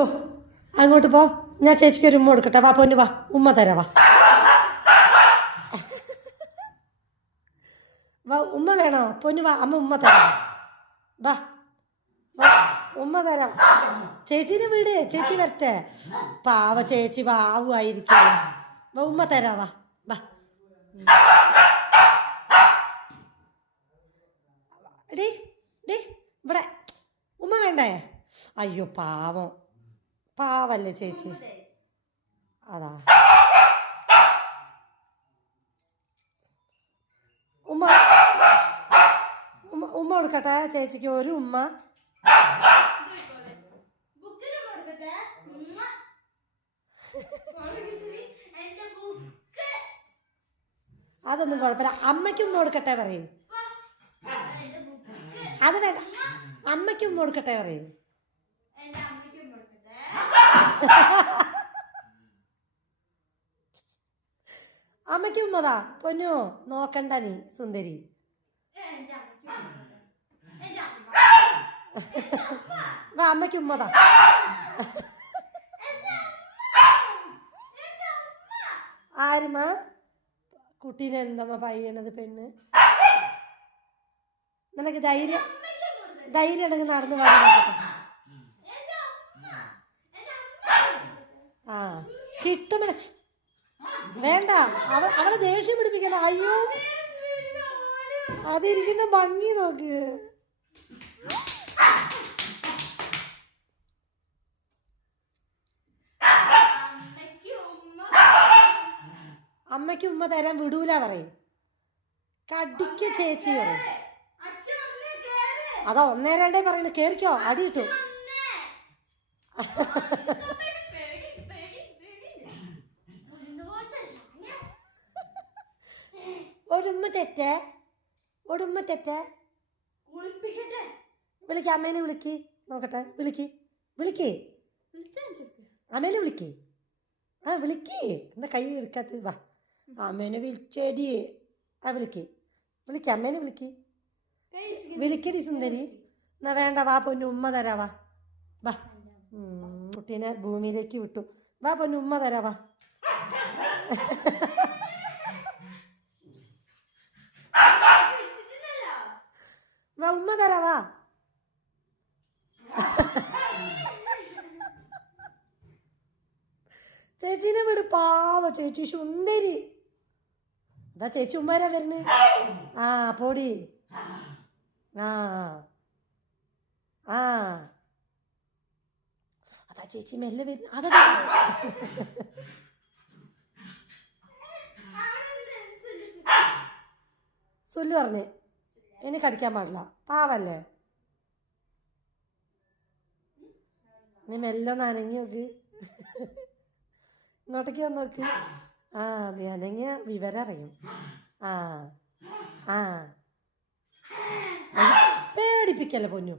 ഓ അങ്ങോട്ട് പോ. ഞാൻ ചേച്ചിക്ക് ഒരു ഉമ്മ കൊടുക്കട്ടെ. വാ പൊന്നു വാ, ഉമ്മ തരാ വാ. വാ ഉമ്മ വേണോ പൊന്നു? വാ അമ്മ ഉമ്മ തരാം. വാ വാ, ഉമ്മ തരാം. ചേച്ചീനെ വീട്, ചേച്ചി വരട്ടെ. പാവ ചേച്ചി വാവുമായിരിക്കും. വാ ഉമ്മ തരാ വാ. വാ ഡേ ഡേ ഇവിടെ ഉമ്മ വേണ്ടേ? അയ്യോ പാവം, പാവല്ലേ ചേച്ചി. അതാ ഉമ്മ ഉമ്മ ഉമ്മ കൊടുക്കട്ടെ ചേച്ചിക്ക് ഒരു ഉമ്മ. അതൊന്നും കുഴപ്പമില്ല. അമ്മയ്ക്ക് ഉമ്മ കൊടുക്കട്ടെ പറയും. അത് വേണ്ട, അമ്മയ്ക്ക് ഉമ്മ കൊടുക്കട്ടെ പറയും. അമ്മയ്ക്ക് ഉമ്മതാ പൊന്നു, നോക്കണ്ട നീ സുന്ദരി. വാ അമ്മയ്ക്ക് ഉമ്മതാ. ആരുമാ കുട്ടീനെ എന്തമ്മ പയ്യണത് പെണ്ണ്? നിനക്ക് ധൈര്യം ഉണ്ടെങ്കിൽ നടന്നു പാടി. ആ കിട്ടും. വേണ്ട, അവളെ ദേഷ്യം പിടിപ്പിക്കണ്ട. അയ്യോ അതിരിക്കുന്ന ഭംഗി നോക്ക്. അമ്മയ്ക്ക് ഉമ്മ തരാൻ വിടൂല പറയും. കടിക്ക് ചേച്ചി പറയും. അതാ ഒന്നേ രണ്ടേ പറയണ. കേറിക്കോ, അടി കിട്ടും. ഒരുമ്മ തെറ്റേ, ഒരുമ്മ തെറ്റേ. വിളിക്ക അമ്മേനെ, വിളിക്ക് നോക്കട്ടെ. വിളിക്ക് അമ്മേനെ വിളിക്ക്. ആ വിളിക്ക്. എന്താ കൈ എടുക്കാത്ത? വാ അമ്മേനെ വിളിച്ചേടി. ആ വിളിക്ക് അമ്മേനെ വിളിക്കടി സുന്ദരി. എന്നാ വേണ്ട, വാ പൊന്നു ഉമ്മ തരാ വാ. വാ കുട്ടീനെ ഭൂമിയിലേക്ക് വിട്ടു. വാ പൊന്നു ഉമ്മ തരാ വാ. വാ ഉമ്മ തരാ വാ. ചേച്ചീനെ വിട്, പാവ ചേച്ചി സുന്ദരി. അതാ ചേച്ചി ഉമ്മാരാ വരുന്നേ. ആ പൊടി. ആ ആ അതാ ചേച്ചി മെല്ലെ വരുന്നു. അതാ സുല്ലു പറഞ്ഞേ ഇനി കടിക്കാൻ പാടില്ല, പാവല്ലേ. നീ മെല്ലെ നനങ്ങി നോക്ക്. ഇങ്ങോട്ടേക്ക് വന്ന് നോക്ക്. ആ നനങ്ങിയ വിവരം അറിയും. ആ ആ പേടിപ്പിക്കല്ലേ പൊന്നു.